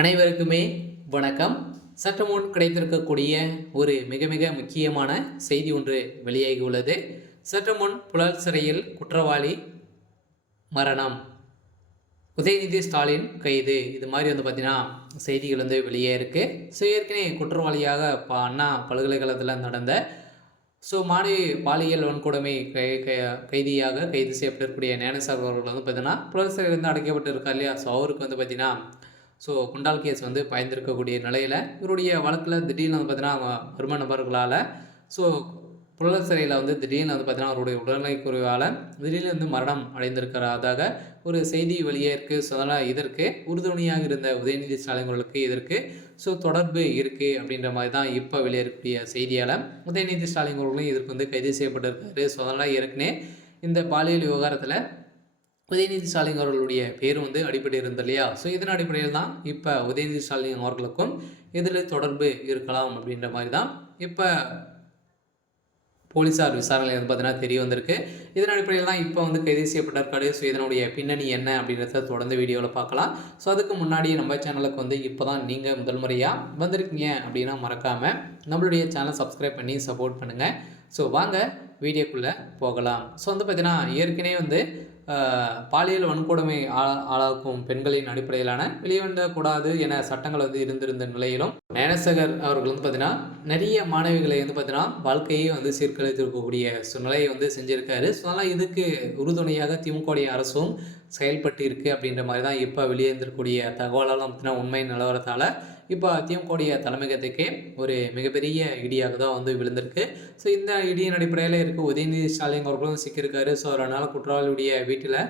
அனைவருக்குமே வணக்கம். சற்று முன் கிடைத்திருக்கக்கூடிய ஒரு மிக மிக முக்கியமான செய்தி ஒன்று வெளியாகி உள்ளது. சற்று முன் புழல் சிறையில் குற்றவாளி மரணம், உதயநிதி ஸ்டாலின் கைது, இது மாதிரி பார்த்தீங்கன்னா செய்திகள் வெளியே இருக்குது. ஸோ ஏற்கனவே குற்றவாளியாக அண்ணா பல்கலைக்கழகத்தில் நடந்த மாணவி பாலியல் வன்கொடுமை கைதியாக கைது செய்யப்பட்டிருக்கக்கூடிய ஞானசாகர் அவர்கள் பார்த்தீங்கன்னா புழல் சிறையிலிருந்து அடைக்கப்பட்டு இருக்கார் இல்லையா. ஸோ அவருக்கு பார்த்தீங்கன்னா குண்டால் கேஸ் பயந்திருக்கக்கூடிய நிலையில் இவருடைய வழக்கில் திடீர்னு பார்த்தீங்கன்னா மர்ம நபர்களால் புழல் சிறையில் திடீர்னு பார்த்தீங்கன்னா அவருடைய உடல்நிலை குறைவால் திடீர்னு மரணம் அடைந்திருக்கிறதாக ஒரு செய்தி வெளியே இருக்குது. ஸோ அதனால் இதற்கு உறுதுணையாக இருந்த உதயநிதி ஸ்டாலின் அவர்களுக்கு இதற்கு தொடர்பு இருக்குது அப்படின்ற மாதிரி தான் இப்போ வெளியேறக்கூடிய செய்தியால் உதயநிதி ஸ்டாலின் அவர்களும் இதற்கு கைது செய்யப்பட்டிருக்காரு. ஸோ அதனால் ஏற்கனவே இந்த பாலியல் விவகாரத்தில் உதயநிதி ஸ்டாலின் அவர்களுடைய பேரும் அடிப்படை இருந்தது இல்லையா. ஸோ இதன் அடிப்படையில் தான் இப்போ உதயநிதி ஸ்டாலின் அவர்களுக்கும் இதில் தொடர்பு இருக்கலாம் அப்படின்ற மாதிரி தான் இப்போ போலீஸார் விசாரணை பார்த்தீங்கன்னா தெரிய வந்திருக்கு. இதன் அடிப்படையில் தான் இப்போ கைது செய்யப்பட்டிருக்காரு. ஸோ இதனுடைய பின்னணி என்ன அப்படின்றத தொடர்ந்து வீடியோவில் பார்க்கலாம். ஸோ அதுக்கு முன்னாடி நம்ம சேனலுக்கு இப்போ தான் நீங்கள் முதல் முறையாக வந்திருக்கீங்க அப்படின்னா மறக்காமல் நம்மளுடைய சேனல் சப்ஸ்கிரைப் பண்ணி சப்போர்ட் பண்ணுங்கள். ஸோ வாங்க வீடியோக்குள்ளே போகலாம். ஸோ பார்த்தீங்கன்னா ஏற்கனவே பாலியல் வன்கொடுமை ஆளாக்கும் பெண்களின் அடிப்படையிலான வெளிவந்தக்கூடாது என சட்டங்கள் இருந்திருந்த நிலையிலும் ஞானசாகர் அவர்கள் பார்த்தீங்கன்னா நிறைய மாணவிகளை பார்த்தீங்கன்னா வாழ்க்கையை சீர்குலைத்திருக்கக்கூடிய நிலையை செஞ்சுருக்காரு. ஸோ அதனால் இதுக்கு உறுதுணையாக திமுக அரசும் செயல்பட்டு இருக்குது அப்படின்ற மாதிரி தான் இப்போ வெளியேந்திருக்கக்கூடிய தகவலாலும் பார்த்தீங்கன்னா உண்மை நிலவரத்தால் இப்போ திமுக தலைமையகத்துக்கே ஒரு மிகப்பெரிய இடியாக தான் விழுந்திருக்கு. ஸோ இந்த இடியின் அடிப்படையில் இருக்க உதயநிதி ஸ்டாலின் அவர்களும் சிக்கியிருக்காரு. ஸோ அதனால் குற்றவாளியுடைய வீட்டில்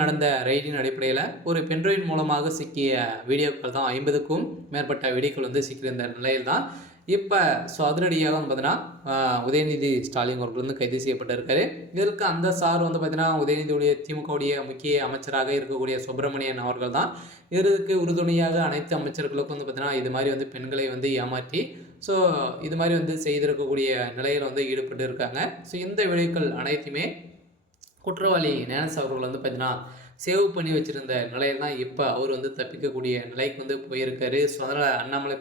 நடந்த ரைடின் அடிப்படையில் ஒரு பென்ட்ரைவ் மூலமாக சிக்கிய வீடியோக்கள் தான் 50க்கும் மேற்பட்ட வீடியோக்கள் சிக்கியிருந்த நிலையில் தான் இப்போ அதிரடியாக பார்த்தீங்கன்னா உதயநிதி ஸ்டாலின் அவர்கள் கைது செய்யப்பட்டிருக்காரு. இதற்கு அந்த சார் பார்த்தீங்கன்னா உதயநிதியுடைய திமுகவுடைய முக்கிய அமைச்சராக இருக்கக்கூடிய சுப்பிரமணியன் அவர்கள் தான் இதற்கு உறுதுணையாக அனைத்து அமைச்சர்களுக்கும் பார்த்தீங்கன்னா இது மாதிரி பெண்களை ஏமாற்றி இது மாதிரி செய்திருக்கக்கூடிய நிலையில் ஈடுபட்டு இருக்காங்க. ஸோ இந்த வீடியோக்கள் அனைத்துமே குற்றவாளி ஞானசாகர் அவர்கள் பார்த்தீங்கன்னா சேவ் பண்ணி வச்சுருந்த நிலையில் தான் இப்போ அவர் தப்பிக்கக்கூடிய நிலைக்கு போயிருக்காரு. ஸோ அதனால் அண்ணாமலை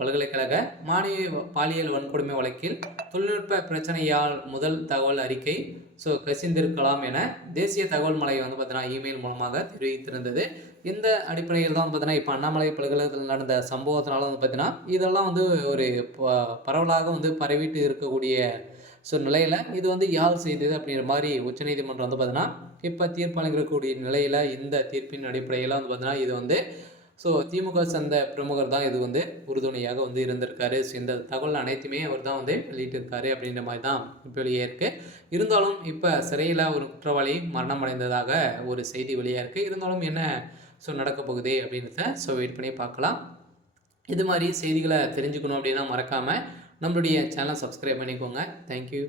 பல்கலைக்கழக மாணவி பாலியல் வன்கொடுமை வழக்கில் தொழில்நுட்ப பிரச்சனையால் முதல் தகவல் அறிக்கை கசிந்திருக்கலாம் என தேசிய தகவல் மலை பார்த்தீங்கன்னா இமெயில் மூலமாக தெரிவித்திருந்தது. இந்த அடிப்படையில் தான் பார்த்தீங்கன்னா இப்போ அண்ணாமலை பல்கலைக்கழகத்தில் நடந்த சம்பவத்தினால பார்த்தீங்கன்னா இதெல்லாம் ஒரு பரவலாக பரவிட்டு இருக்கக்கூடிய நிலையில் இது யார் செய்தது அப்படிங்கிற மாதிரி உச்சநீதிமன்றம் பார்த்தீங்கன்னா இப்போ தீர்ப்பு அளிக்கக்கூடிய நிலையில் இந்த தீர்ப்பின் அடிப்படையில் பார்த்தீங்கன்னா இது திமுக சேர்ந்த பிரமுகர் தான் இது உறுதுணையாக இருந்திருக்காரு. ஸோ இந்த தகவல் அனைத்துமே அவர் தான் வெளியிட்டிருக்காரு அப்படின்ற மாதிரி தான் இப்போ வெளியே இருக்குது. இருந்தாலும் இப்போ சிறையில் ஒரு குற்றவாளி மரணம் அடைந்ததாக ஒரு செய்தி வெளியாக இருக்குது. இருந்தாலும் என்ன நடக்க போகுது அப்படின்றத வெயிட் பண்ணி பார்க்கலாம். இது மாதிரி செய்திகளை தெரிஞ்சுக்கணும் அப்படின்னா மறக்காமல் நம்மளுடைய சேனலை சப்ஸ்கிரைப் பண்ணிக்கோங்க. தேங்க்யூ.